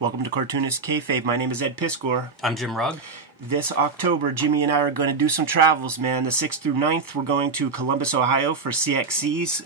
Welcome to Cartoonist Kayfabe. My name is Ed Piscor. I'm Jim Rugg. This October, Jimmy and I are going to do some travels, man. The 6th through 9th, we're going to Columbus, Ohio for CXC's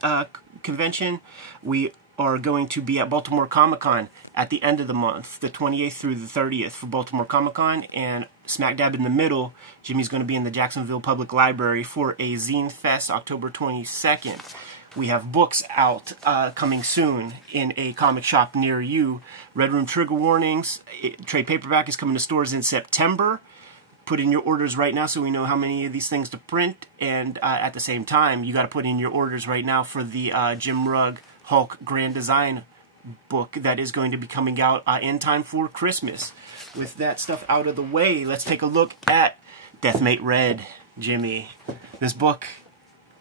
convention. We are going to be at Baltimore Comic-Con at the end of the month, the 28th through the 30th for Baltimore Comic-Con. And smack dab in the middle, Jimmy's going to be in the Jacksonville Public Library for a Zine Fest, October 22nd. We have books out coming soon in a comic shop near you. Red Room Trigger Warnings. Trade paperback is coming to stores in September. Put in your orders right now so we know how many of these things to print. And at the same time, you got to put in your orders right now for the Jim Rugg Hulk Grand Design book that is going to be coming out in time for Christmas. With that stuff out of the way, let's take a look at Deathmate Red, Jimmy. This book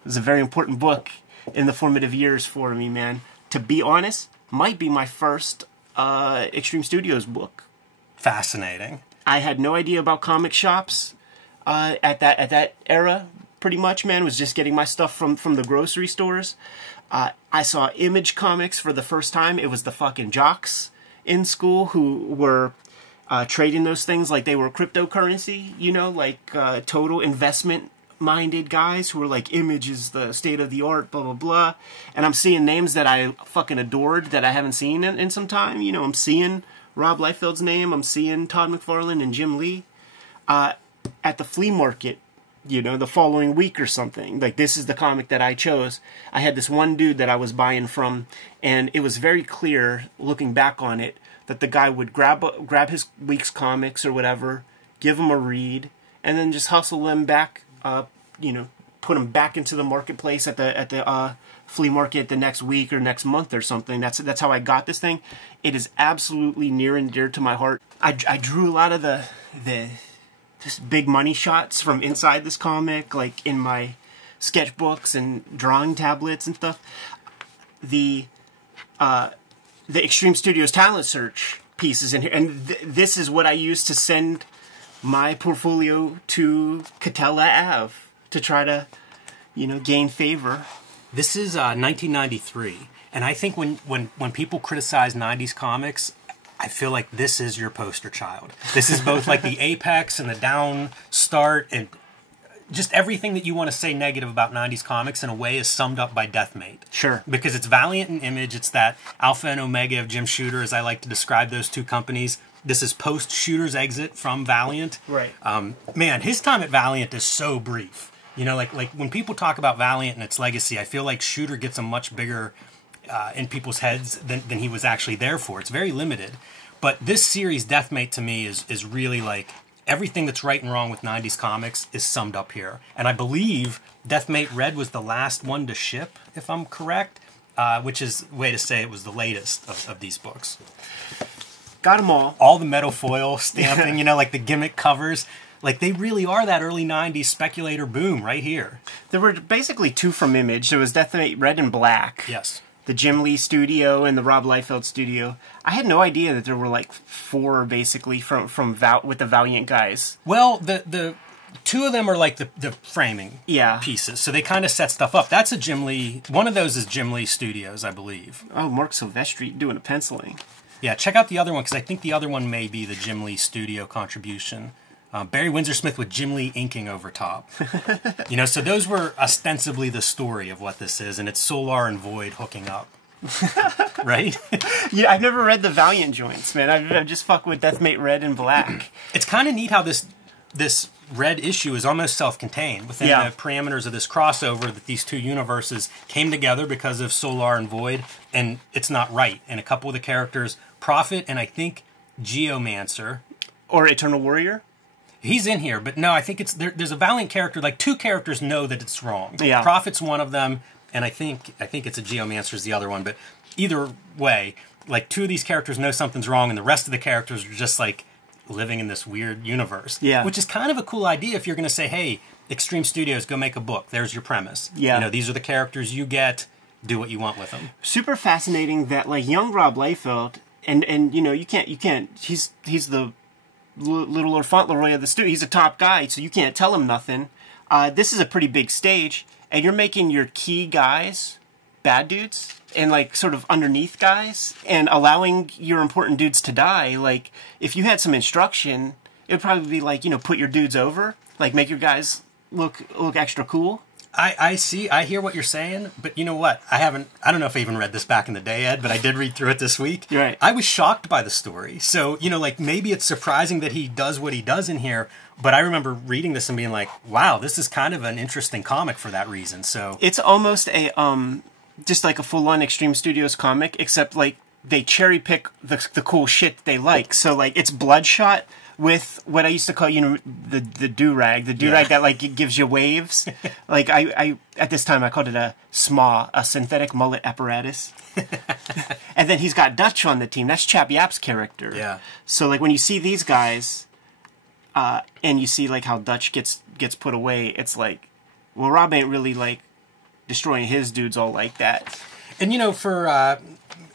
is a very important book in the formative years for me, man. To be honest, might be my first Extreme Studios book. Fascinating. I had no idea about comic shops at that era. Pretty much, man, was just getting my stuff from the grocery stores. I saw Image Comics for the first time. It was the fucking jocks in school who were trading those things like they were cryptocurrency. You know, like total investment minded guys who were like, Image is the state of the art, blah blah blah. And I'm seeing names that I fucking adored that I haven't seen in some time. You know, I'm seeing Rob Liefeld's name, I'm seeing Todd McFarlane and Jim Lee at the flea market, you know, the following week or something. Like, this is the comic that I chose. I had this one dude that I was buying from, and it was very clear looking back on it that the guy would grab his week's comics or whatever, give them a read, and then just hustle them back, you know, put them back into the marketplace at the flea market the next week or next month or something. That's how I got this thing. It is absolutely near and dear to my heart. I drew a lot of the just big money shots from inside this comic, like in my sketchbooks and drawing tablets and stuff. The Extreme Studios talent search pieces in here, and this is what I used to send my portfolio to Catella Ave to try to, you know, gain favor. This is 1993, and I think when people criticize 90s comics, I feel like this is your poster child. This is both like the apex and the down start, and just everything that you want to say negative about 90s comics in a way is summed up by Deathmate. Sure. Because it's Valiant and Image. It's that alpha and omega of Jim Shooter, as I like to describe those two companies. This is post-Shooter's exit from Valiant. Right. Man, his time at Valiant is so brief. You know, like when people talk about Valiant and its legacy, I feel like Shooter gets a much bigger in people's heads than he was actually there for. It's very limited. But this series, Deathmate, to me, is really like everything that's right and wrong with 90s comics is summed up here. And I believe Deathmate Red was the last one to ship, if I'm correct, which is a way to say it was the latest of these books. Got them all. All the metal foil stamping, you know, like the gimmick covers. Like, they really are that early 90s speculator boom right here. There were basically two from Image. There was Deathmate Red and Black. Yes. The Jim Lee studio and the Rob Liefeld studio. I had no idea that there were like four basically with the Valiant guys. Well, the two of them are like the framing pieces. So they kind of set stuff up. That's a Jim Lee. One of those is Jim Lee Studios, I believe. Oh, Mark Silvestri doing a penciling. Yeah, check out the other one because I think the other one may be the Jim Lee Studio contribution. Barry Windsor Smith with Jim Lee inking over top. You know, so those were ostensibly the story of what this is, and it's Solar and Void hooking up. Right? Yeah, I've never read the Valiant joints, man. I've just fucked with Deathmate Red and Black. It's kind of neat how this Red issue is almost self-contained within the parameters of this crossover, that these two universes came together because of Solar and Void, and it's not right. And a couple of the characters, Prophet and I think Geomancer. Or Eternal Warrior? He's in here, but no, I think there's a Valiant character, like two characters know that it's wrong. Yeah. Prophet's one of them, and I think it's a Geomancer's the other one, but either way, like two of these characters know something's wrong, and the rest of the characters are just like living in this weird universe. Yeah. Which is kind of a cool idea if you're going to say, hey, Extreme Studios, go make a book. There's your premise. Yeah. You know, these are the characters you get. Do what you want with them. Super fascinating that like young Rob Liefeld, and you know, you can't. He's the Little Lord Fauntleroy of the studio. He's a top guy, so you can't tell him nothing. This is a pretty big stage, and you're making your key guys bad dudes and like sort of underneath guys and allowing your important dudes to die. Like if you had some instruction, it would probably be like, you know, put your dudes over, like make your guys look extra cool. I see. I hear what you're saying, but you know what? I don't know if I even read this back in the day, Ed, but I did read through it this week. You're right. I was shocked by the story. So, you know, like maybe it's surprising that he does what he does in here, but I remember reading this and being like, wow, this is kind of an interesting comic for that reason. So it's almost a, just like a full-on Extreme Studios comic, except like they cherry pick the cool shit they like. So like it's Bloodshot with what I used to call, you know, the do-rag. The do-rag that, like, it gives you waves. Like, I at this time, I called it a SMA, a synthetic mullet apparatus. And then he's got Dutch on the team. That's Chap Yap's character. Yeah. So, like, when you see these guys, and you see, like, how Dutch gets put away, it's like, well, Rob ain't really, like, destroying his dudes all like that. And, you know, for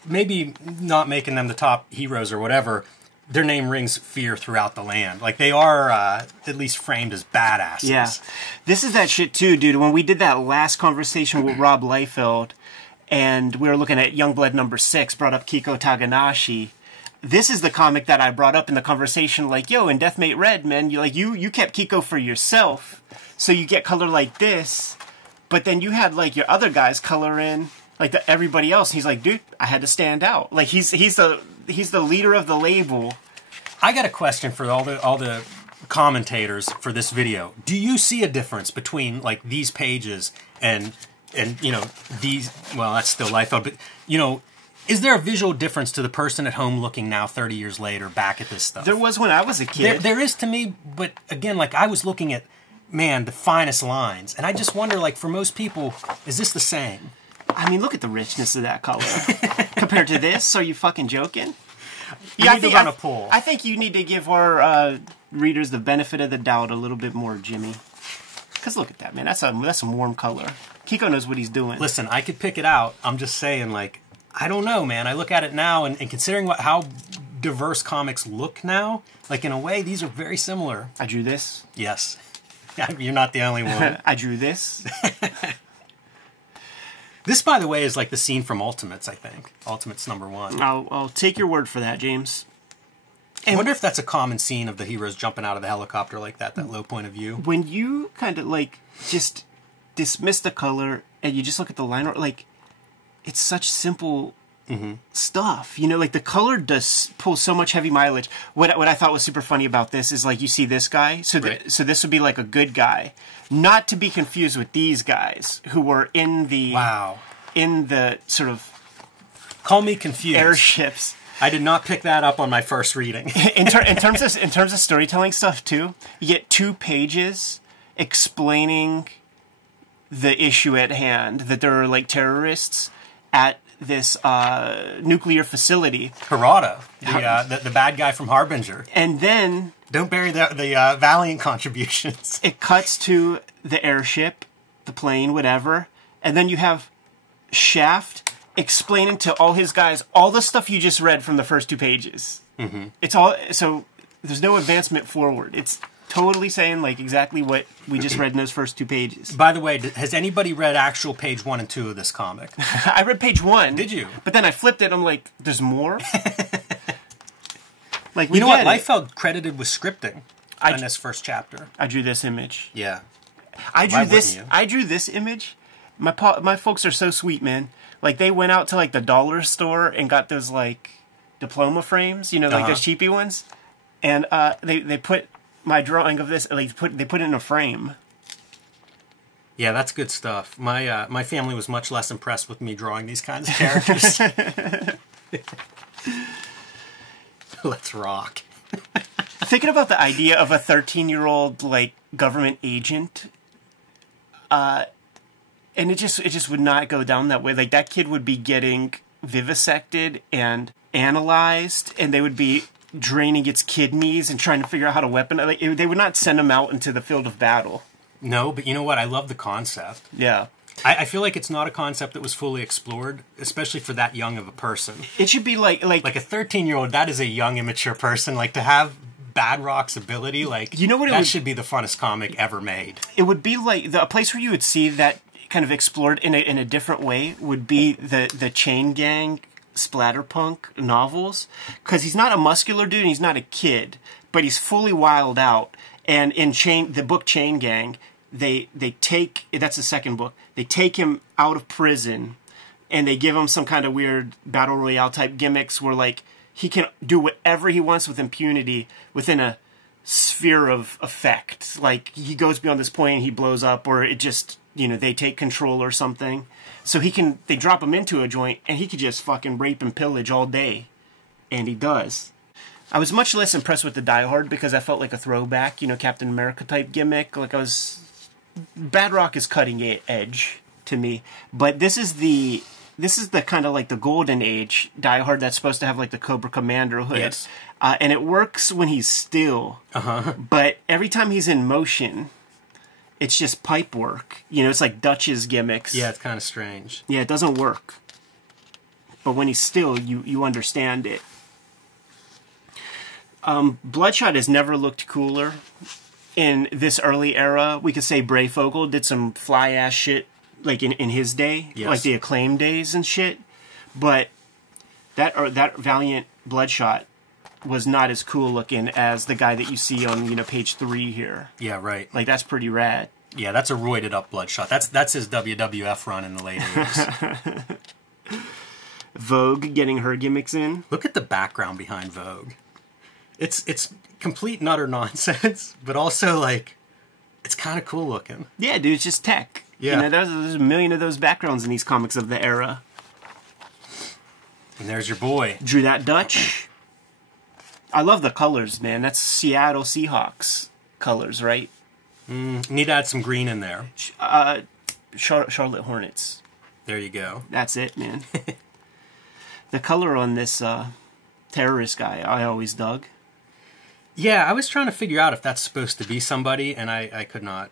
maybe not making them the top heroes or whatever, their name rings fear throughout the land. Like, they are at least framed as badasses. Yeah. This is that shit, too, dude. When we did that last conversation with Rob Liefeld, and we were looking at Youngblood number 6, brought up Kiko Taganashi, this is the comic that I brought up in the conversation, like, yo, in Deathmate Red, man, you kept Kiko for yourself, so you get color like this, but then you had, like, your other guys color in, like, everybody else. He's like, dude, I had to stand out. Like, he's the leader of the label. I got a question for all the commentators for this video. Do you see a difference between like these pages and you know these? Well, that's still Liefeld, but you know, is there a visual difference to the person at home looking now 30 years later back at this stuff? There was when I was a kid. There is to me, but again, like I was looking at, man, the finest lines, and I just wonder, like for most people, is this the same? I mean, look at the richness of that color compared to this. Are you fucking joking? Yeah, I think on a poll. I think you need to give our readers the benefit of the doubt a little bit more, Jimmy. Because look at that, man. That's some warm color. Kiko knows what he's doing. Listen, I could pick it out. I'm just saying, like, I don't know, man. I look at it now, and considering how diverse comics look now, like in a way, these are very similar. I drew this. Yes. You're not the only one. I drew this. This, by the way, is like the scene from Ultimates, I think. Ultimates #1. I'll take your word for that, James. I wonder if that's a common scene of the heroes jumping out of the helicopter like that low point of view. When you kind of, like, just dismiss the color and you just look at the line art, like, it's such simple stuff. You know, like, the color does pull so much heavy mileage. What I thought was super funny about this is, like, you see this guy. So, right. So this would be, like, a good guy. Not to be confused with these guys who were in the... Wow. In the sort of... Call me confused. Airships. I did not pick that up on my first reading. in terms of storytelling stuff, too, you get 2 pages explaining the issue at hand, that there are, like, terrorists at this nuclear facility. Harada, the bad guy from Harbinger. And then... Don't bury the Valiant contributions. It cuts to the airship, the plane, whatever, and then you have Shaft explaining to all his guys all the stuff you just read from the first 2 pages. Mm-hmm. It's all... So there's no advancement forward. It's totally saying, like, exactly what we just read in those first 2 pages. By the way, has anybody read actual page 1 and 2 of this comic? I read page 1. Did you? But then I flipped it and I'm like, there's more? Like, you know what? Liefeld credited with scripting in this first chapter. I drew this image. Yeah. I drew this image. My folks are so sweet, man. Like, they went out to, like, the dollar store and got those, like, diploma frames, you know, like those cheapy ones. And they put my drawing of this, like, they put it in a frame. Yeah, that's good stuff. My family was much less impressed with me drawing these kinds of characters. Let's rock. Thinking about the idea of a 13-year-old, like, government agent, and it just would not go down that way. Like, that kid would be getting vivisected and analyzed, and they would be draining its kidneys and trying to figure out how to weaponize. Like, they would not send him out into the field of battle. No, but you know what? I love the concept. Yeah. I feel like it's not a concept that was fully explored, especially for that young of a person. It should be like a 13-year-old. That is a young, immature person. Like, to have Badrock's ability, like, you know what, that should be the funnest comic ever made. It would be like a place where you would see that kind of explored in a different way would be the Chain Gang splatterpunk novels, because he's not a muscular dude and he's not a kid, but he's fully wild out. And in the book Chain Gang, they take, that's the second book, they take him out of prison and they give him some kind of weird battle royale type gimmicks where like he can do whatever he wants with impunity within a sphere of effect. Like he goes beyond this point and he blows up, or it just, they take control or something. So they drop him into a joint and he could just fucking rape and pillage all day. And he does. I was much less impressed with the Die Hard because I felt like a throwback, Captain America type gimmick. Like Bad Rock is cutting edge to me. But this is the kind of like the golden age Die Hard that's supposed to have like the Cobra Commander hood. Yes. And it works when he's still. Uh-huh. But every time he's in motion, it's just pipe work. It's like Dutch's gimmicks. Yeah, it's kind of strange. Yeah, it doesn't work. But when he's still, you understand it. Bloodshot has never looked cooler. In this early era, we could say Brayfogle did some fly-ass shit, like in his day. Yes. Like the Acclaim days and shit. But that Valiant Bloodshot was not as cool looking as the guy that you see on, page 3 here. Yeah, right. Like, that's pretty rad. Yeah, that's a roided up Bloodshot. That's his WWF run in the late 80s. Vogue getting her gimmicks in. Look at the background behind Vogue. It's complete and utter nonsense, but also, like, it's kind of cool looking. Yeah, dude, it's just tech. Yeah. There's a million of those backgrounds in these comics of the era. And there's your boy. Drew that Dutch. I love the colors, man. That's Seattle Seahawks colors, right? Need to add some green in there. Charlotte Hornets. There you go. That's it, man. The color on this terrorist guy, I always dug. Yeah, I was trying to figure out if that's supposed to be somebody, and I could not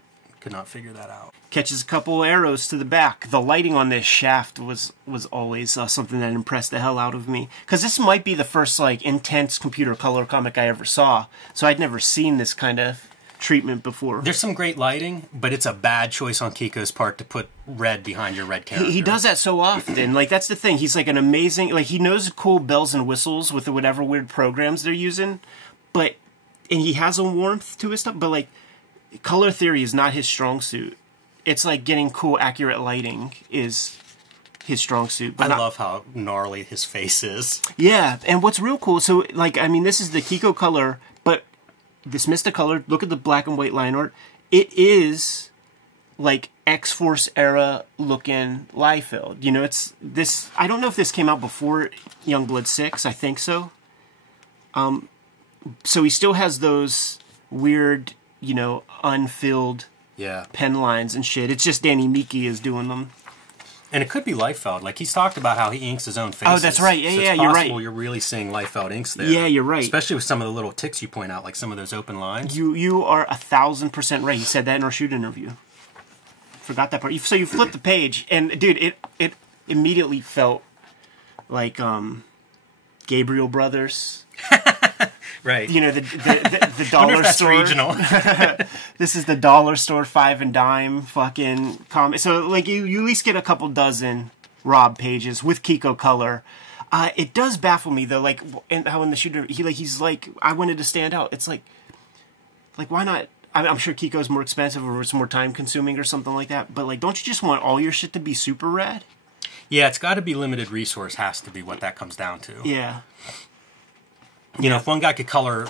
figure that out. Catches a couple arrows to the back. The lighting on this shaft was always something that impressed the hell out of me. Because this might be the first like intense computer color comic I ever saw. So I'd never seen this kind of treatment before. There's some great lighting, but it's a bad choice on Kiko's part to put red behind your red character. He does that so often. Like, that's the thing. He's like an amazing... Like, he knows cool bells and whistles with whatever weird programs they're using. And he has a warmth to his stuff. But, like, color theory is not his strong suit. It's like getting cool, accurate lighting is his strong suit. But I love how gnarly his face is. Yeah, and what's real cool... So, like, I mean, this is the Kiko color, but... Dismiss the color. Look at the black and white line art. It is like X-Force era looking Liefeld. It's this. I don't know if this came out before Youngblood 6. I think so. So he still has those weird, unfilled pen lines and shit. It's just Danny Miki is doing them. And it could be Liefeld. Like, he's talked about how he inks his own faces. Oh, that's right. Yeah, so yeah, it's you're possible right. You're really seeing Liefeld inks there. Yeah, you're right. Especially with some of the little ticks you point out, like some of those open lines. You are 1,000% right. He said that in our shoot interview. Forgot that part. So you flip the page, and dude, it immediately felt like Gabriel Brothers. Right. The dollar store. Regional. This is the dollar store 5 and dime fucking comic. So like you at least get a couple dozen Rob pages with Kiko color. It does baffle me though, like how in the shooter he's like I wanted to stand out. It's like why not? I'm sure Kiko's more expensive or it's more time consuming or something like that. But like, don't you just want all your shit to be super rad? Yeah, it's got to be limited resource. Has to be what that comes down to. Yeah. If one guy could color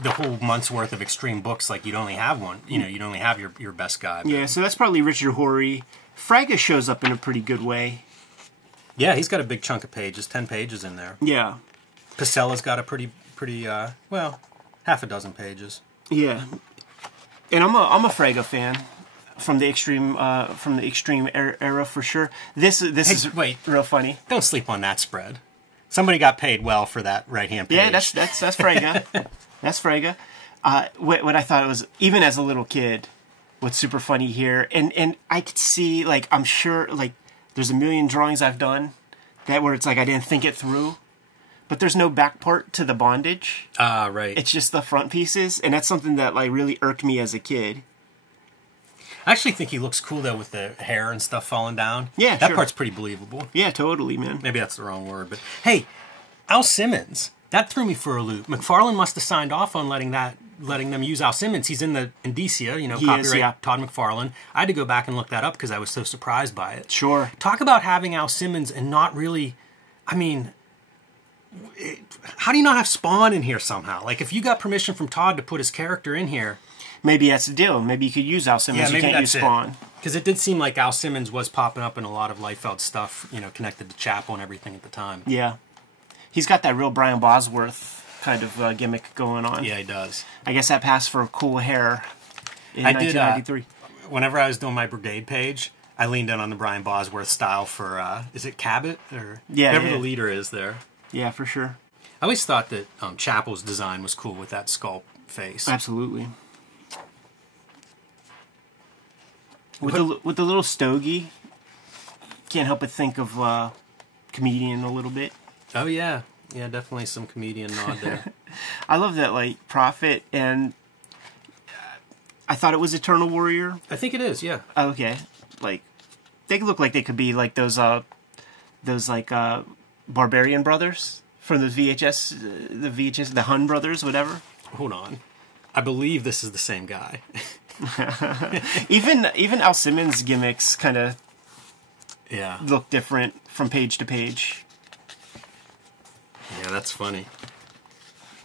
the whole month's worth of Extreme books, like you'd only have one. You'd only have your best guy. Yeah, so that's probably Richard Horry. Fraga shows up in a pretty good way. Yeah, he's got a big chunk of pages, 10 pages in there. Yeah. Pacella's got a pretty half a dozen pages. Yeah. And I'm a Fraga fan from the Extreme era for sure. This is real funny. Don't sleep on that spread. Somebody got paid well for that right-hand page. Yeah, that's Fraga. That's Fraga. What I thought it was, even as a little kid, what's super funny here, and I could see, like, I'm sure, like, there's a million drawings I've done where it's like I didn't think it through, but there's no back part to the bondage. Right. It's just the front pieces, and that's something that, like, really irked me as a kid. I actually think he looks cool, though, with the hair and stuff falling down. Yeah, that sure. part's pretty believable. Yeah, totally, man. Maybe that's the wrong word, but hey, Al Simmons, that threw me for a loop. McFarlane must have signed off on letting them use Al Simmons. He's in the Indicia, copyright Todd McFarlane. I had to go back and look that up because I was so surprised by it. Sure. Talk about having Al Simmons and not really, I mean, how do you not have Spawn in here somehow? Like, if you got permission from Todd to put his character in here. Maybe that's the deal. Maybe you could use Al Simmons. Yeah, maybe you can't use Spawn. Because it did seem like Al Simmons was popping up in a lot of Liefeld stuff, connected to Chapel and everything at the time. Yeah. He's got that real Brian Bosworth kind of gimmick going on. Yeah, he does. I guess that passed for cool hair in 1993. Whenever I was doing my Brigade page, I leaned in on the Brian Bosworth style for, is it Cabot? Or whoever the leader is there. Yeah, for sure. I always thought that Chapel's design was cool with that sculpt face. Absolutely. With the little stogie, can't help but think of Comedian a little bit. Oh yeah, yeah, definitely some Comedian nod there. I love that, like, Prophet, and I thought it was Eternal Warrior. I think it is, yeah. Okay, like they look like they could be like those Barbarian brothers from the VHS, the Hun brothers, whatever. Hold on, I believe this is the same guy. even Al Simmons' gimmicks kind of look different from page to page. Yeah, that's funny.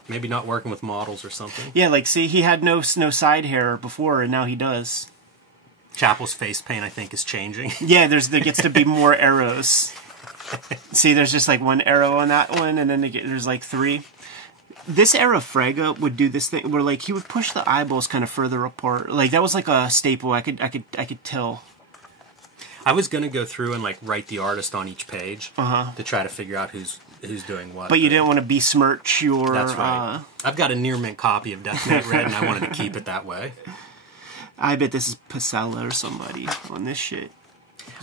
Maybe not working with models or something. Yeah, like, see, he had no side hair before, and now he does. Chapel's face paint, I think, is changing. Yeah, there gets to be more arrows. See, there's just like one arrow on that one, and then there's like three. This era Fraga would do this thing where, like, he would push the eyeballs kind of further apart. Like, that was like a staple. I could tell. I was gonna go through and like write the artist on each page to try to figure out who's doing what. But you didn't want to besmirch your. That's right. I've got a near mint copy of Deathmate Red, and I wanted to keep it that way. I bet this is Pasella or somebody on this shit.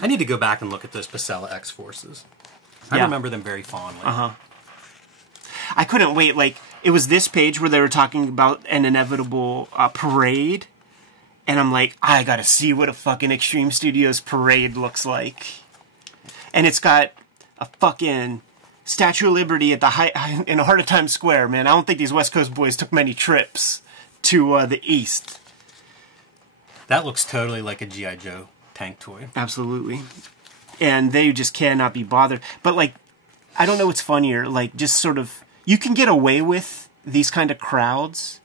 I need to go back and look at those Pasella X-Forces. I remember them very fondly. I couldn't wait. Like, it was this page where they were talking about an inevitable parade. And I'm like, I gotta see what a fucking Extreme Studios parade looks like. And it's got a fucking Statue of Liberty at the in the heart of Times Square, man. I don't think these West Coast boys took many trips to the East. That looks totally like a G.I. Joe tank toy. Absolutely. And they just cannot be bothered. But, like, I don't know what's funnier. Like, just sort of, you can get away with these kind of crowds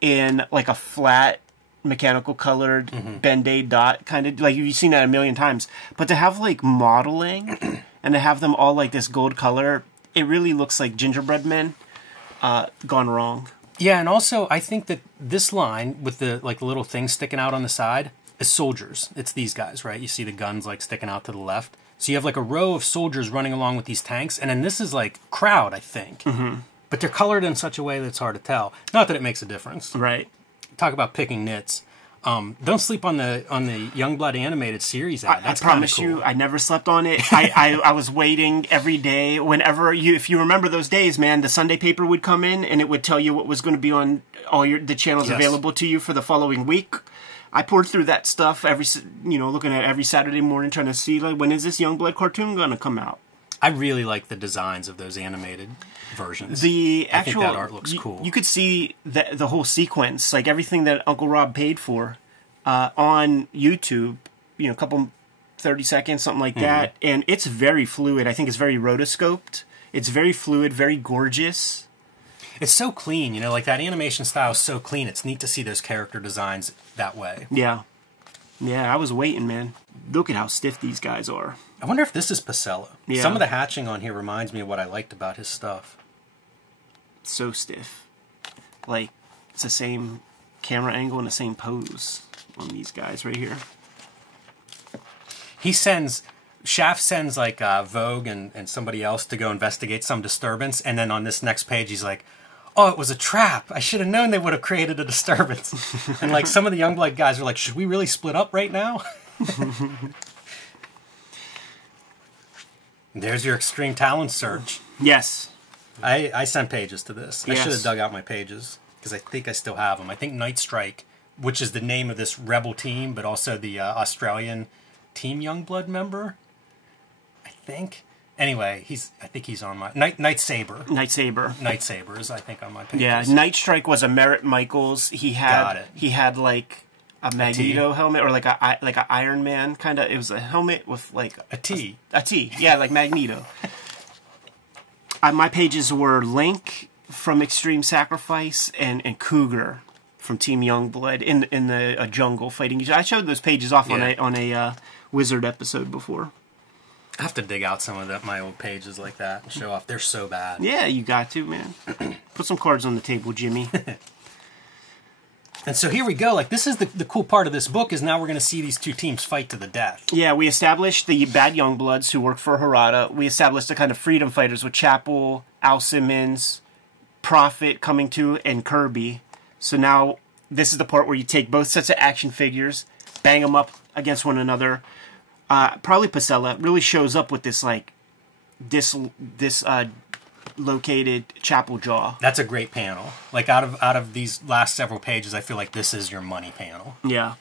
in, like, a flat, mechanical colored Band-Aid dot kind of, like, you've seen that a million times. But to have, like, modeling and to have them all, like, this gold color, it really looks like gingerbread men gone wrong. Yeah, and also I think that this line with the like little thing sticking out on the side is soldiers. It's these guys, right? You see the guns like sticking out to the left. So you have like a row of soldiers running along with these tanks, and then this is like crowd, I think. But they're colored in such a way that it's hard to tell. Not that it makes a difference. Right. Talk about picking nits. Don't sleep on the Youngblood animated series ad. I promise you, I never slept on it. I was waiting every day. Whenever if you remember those days, man, the Sunday paper would come in and it would tell you what was going to be on all the channels available to you for the following week. I poured through that stuff looking at every Saturday morning, trying to see like when is this Youngblood cartoon going to come out. I really like the designs of those animated versions. I think that art looks cool. You could see the whole sequence, like everything that Uncle Rob paid for, on YouTube. A couple 30 seconds, something like that, and it's very fluid. I think it's very rotoscoped. It's very fluid, very gorgeous. It's so clean, like that animation style is so clean. It's neat to see those character designs that way. Yeah. Yeah, I was waiting, man. Look at how stiff these guys are. I wonder if this is Pasella. Yeah. Some of the hatching on here reminds me of what I liked about his stuff. So stiff. Like, it's the same camera angle and the same pose on these guys right here. Shaft sends like Vogue and somebody else to go investigate some disturbance, and then on this next page he's like, oh, it was a trap. I should have known they would have created a disturbance. And like some of the Youngblood guys are like, should we really split up right now? There's your extreme talent search. Yes. I sent pages to this. Yes. I should have dug out my pages because I think I still have them. I think Night Strike which is the name of this rebel team, but also the Australian Team Youngblood member, I think. Anyway, I think he's on my... Night Saber. Night Saber. Night Saber is, I think, on my page. Yeah, Night Strike was a Merritt Michaels. He had like a Magneto helmet, or like a Iron Man kind of. It was a helmet with like a T. A T, yeah, like Magneto. My pages were Link from Extreme Sacrifice and Cougar from Team Youngblood in the jungle fighting. I showed those pages off on a Wizard episode before. I have to dig out some of my old pages like that and show off. They're so bad. Yeah, you got to, man. Put some cards on the table, Jimmy. And so here we go. Like, this is the cool part of this book, is now we're going to see these two teams fight to the death. Yeah, we established the bad Youngbloods who work for Harada. We established the kind of freedom fighters with Chapel, Al Simmons, Prophet coming to, and Kirby. So now this is the part where you take both sets of action figures, bang them up against one another. Probably Pasella really shows up with this like located Chapel jaw. That's a great panel. Like out of these last several pages, I feel like this is your money panel. Yeah.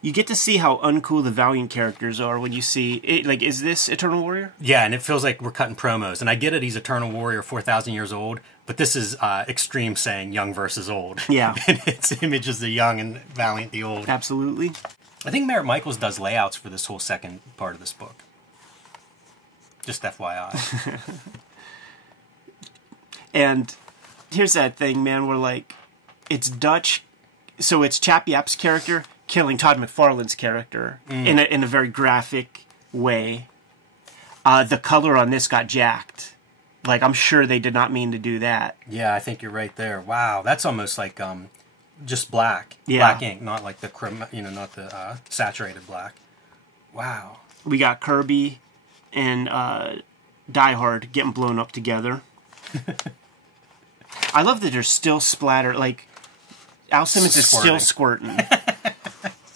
You get to see how uncool the Valiant characters are when you see it. Like, is this Eternal Warrior? Yeah, and it feels like we're cutting promos. And I get it, he's Eternal Warrior, 4,000 years old, but this is Extreme saying young versus old. Yeah. And its images the young and Valiant the old. Absolutely. I think Merritt Michaels does layouts for this whole second part of this book. Just FYI. And here's that thing, man, where like it's Dutch, so it's Chap Yap's character killing Todd McFarlane's character in a very graphic way. The color on this got jacked. Like, I'm sure they did not mean to do that. Yeah, I think you're right there. Wow, that's almost like just black, black ink, not like the not the saturated black. Wow. We got Kirby and Die Hard getting blown up together. I love that there's still splatter. Like, Al Simmons is still squirting.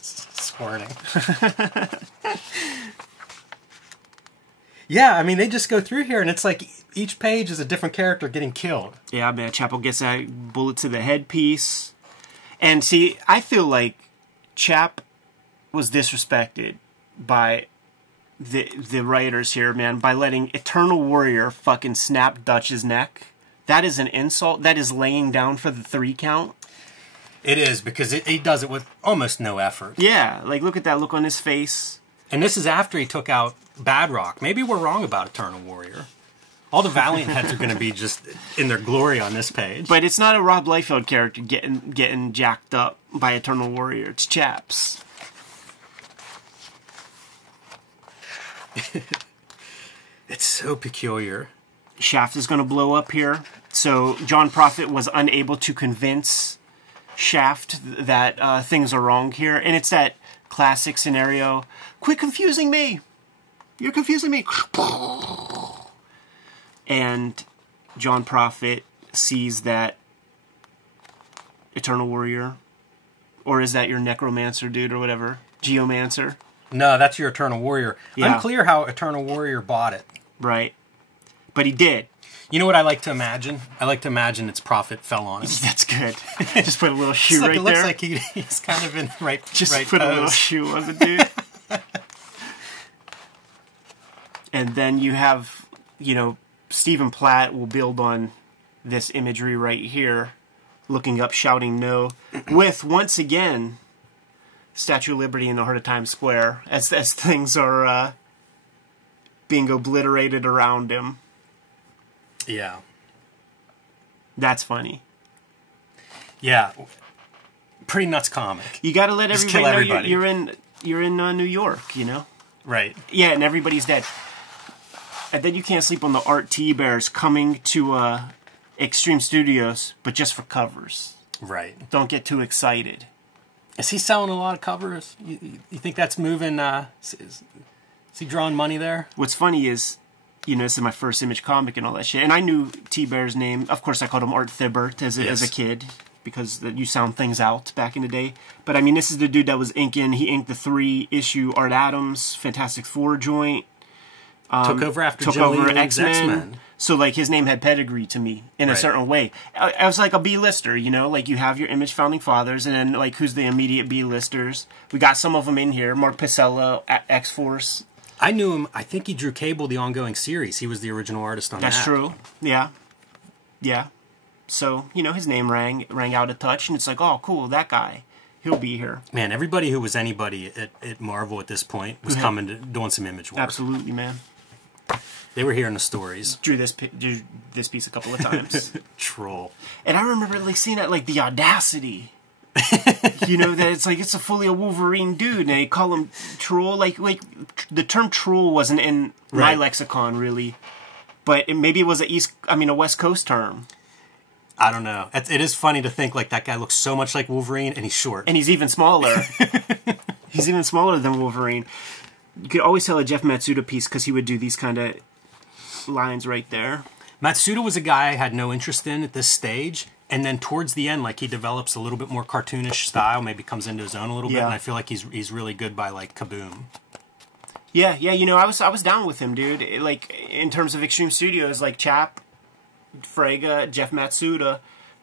Squirting. Yeah, I mean, they just go through here, and it's like each page is a different character getting killed. Yeah, man. Chapel gets that bullet to the headpiece. And see, I feel like Chap was disrespected by the writers here, man, by letting Eternal Warrior fucking snap Dutch's neck. That is an insult. That is laying down for the 3 count. It is, because he does it with almost no effort. Yeah, like, look at that look on his face. And this is after he took out Badrock. Maybe we're wrong about Eternal Warrior. All the Valiant heads are going to be just in their glory on this page. But it's not a Rob Liefeld character getting jacked up by Eternal Warrior. It's Chaps. It's so peculiar. Shaft is going to blow up here. So John Prophet was unable to convince Shaft that things are wrong here. And it's that classic scenario. Quit confusing me. You're confusing me. And John Prophet sees that Eternal Warrior, or is that your Necromancer dude or whatever? Geomancer? No, that's your Eternal Warrior. Yeah. Unclear how Eternal Warrior bought it. Right. But he did. You know what I like to imagine? I like to imagine its Prophet fell on him. That's good. Just put a little shoe right there. It looks like he's kind of in the right Just right put pose. a little shoe on the dude. And then you have, Stephen Platt will build on this imagery right here, looking up, shouting no, with, once again, Statue of Liberty in the heart of Times Square, as things are being obliterated around him. Yeah. That's funny. Yeah. Pretty nuts comic. You got to let Just everybody know everybody. you're in New York, Right. Yeah, and everybody's dead. And then you can't sleep on the Art T-Bears coming to Extreme Studios, but just for covers. Right. Don't get too excited. Is he selling a lot of covers? You think that's moving? Is he drawing money there? What's funny is, this is my first Image comic and all that shit. And I knew T-Bear's name. Of course, I called him Art Thibbert as a kid, because you sound things out back in the day. But, I mean, this is the dude that was inking. He inked the 3-issue Art Adams Fantastic Four joint. took over after took Jim over Lee X-Men. X-Men. So, like, his name had pedigree to me in a certain way. I was like a B-lister, you know? Like, you have your Image founding fathers, and then, like, who's the immediate B-listers? We got some of them in here. Mark Pacella, X-Force. I knew him. I think he drew Cable, the ongoing series. He was the original artist on that. That's true. Yeah. Yeah. So, you know, his name rang out a touch, and it's like, oh, cool, that guy. He'll be here. Man, everybody who was anybody at Marvel at this point was coming to doing some Image work. Absolutely, man. They were hearing the stories. Drew this piece a couple of times. Troll. And I remember like seeing that, like, the audacity. You know, that it's like, it's a Wolverine dude, and they call him Troll. Like the term Troll wasn't in my lexicon, really. But maybe it was a West Coast term. I don't know. It is funny to think, like, that guy looks so much like Wolverine, and he's short. And he's even smaller. He's even smaller than Wolverine. You could always tell a Jeff Matsuda piece because he would do these kind of lines right there. Matsuda was a guy I had no interest in at this stage, and then towards the end, like, he develops a little bit more cartoonish style, maybe comes into his own a little bit, and I feel like he's really good by, like, Kaboom. Yeah, you know, I was down with him, dude. Like, in terms of Extreme Studios, like, Chap, Frege, Jeff Matsuda,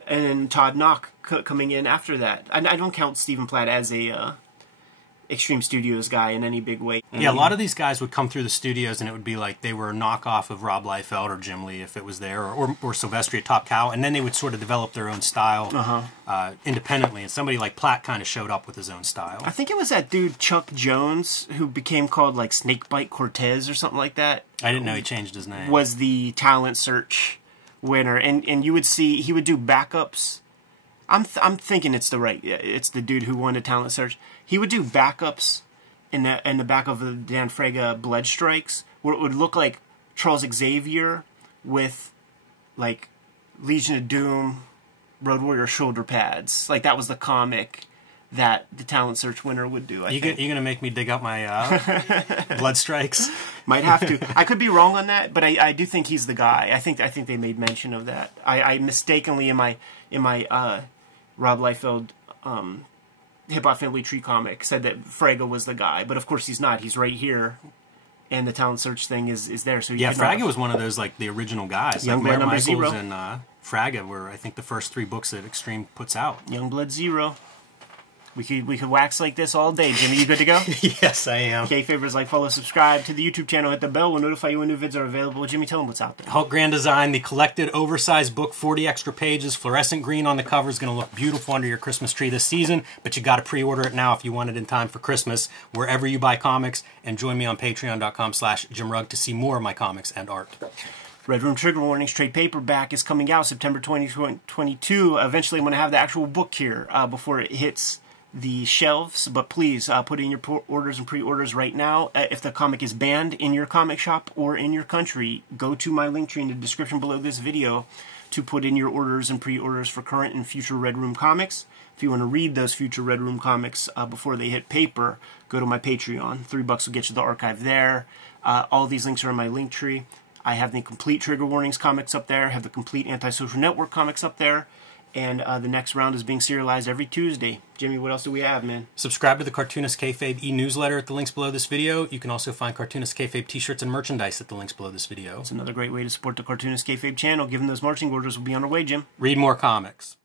and then Todd Knock coming in after that. I don't count Stephen Platt as a Extreme Studios guy in any big way. Yeah, a lot of these guys would come through the studios, and it would be like they were a knockoff of Rob Liefeld or Jim Lee if it was there, or Silvestri at Top Cow, and then they would sort of develop their own style independently, and somebody like Platt kind of showed up with his own style. I think it was that dude Chuck Jones who became called like Snakebite Cortez or something like that. I didn't know he changed his name. Was the talent search winner, and you would see he would do backups. I'm thinking it's the dude who won the talent search. He would do backups in the back of the Dan Frege Blood Strikes, where it would look like Charles Xavier with like Legion of Doom, Road Warrior shoulder pads. Like, that was the comic that the talent search winner would do. You gonna make me dig up my Blood Strikes? Might have to. I could be wrong on that, but I do think he's the guy. I think they made mention of that. I mistakenly in my Rob Liefeld Hip Hop Family Tree comic said that Frege was the guy, but of course he's not. He's right here, and the talent search thing is there. So Frege was one of those, like, the original guys. Youngblood like number Zero and Frege were, I think, the first 3 books that Extreme puts out. Youngblood Zero. We could wax like this all day. Jimmy, you good to go? Yes, I am. Kayfabers, like, follow, subscribe to the YouTube channel, hit the bell. We'll notify you when new vids are available. Jimmy, tell them what's out there. Hulk Grand Design, the collected oversized book, 40 extra pages, fluorescent green on the cover, is going to look beautiful under your Christmas tree this season, but you got to pre-order it now if you want it in time for Christmas, wherever you buy comics, and join me on patreon.com/JimRugg to see more of my comics and art. Red Room Trigger Warnings trade paperback is coming out September 2022. Eventually, I'm going to have the actual book here before it hits the shelves, but please put in your orders and pre-orders right now. If the comic is banned in your comic shop or in your country, go to my link tree in the description below this video to put in your orders and pre-orders for current and future Red Room comics. If you want to read those future Red Room comics before they hit paper, go to my Patreon. $3 will get you the archive there. All these links are in my link tree. I have the complete Trigger Warnings comics up there. I have the complete Antisocial Network comics up there. And the next round is being serialized every Tuesday. Jimmy, what else do we have, man? Subscribe to the Cartoonist Kayfabe e-newsletter at the links below this video. You can also find Cartoonist Kayfabe t-shirts and merchandise at the links below this video. It's another great way to support the Cartoonist Kayfabe channel. Given those marching orders will be on our way, Jim. Read more comics.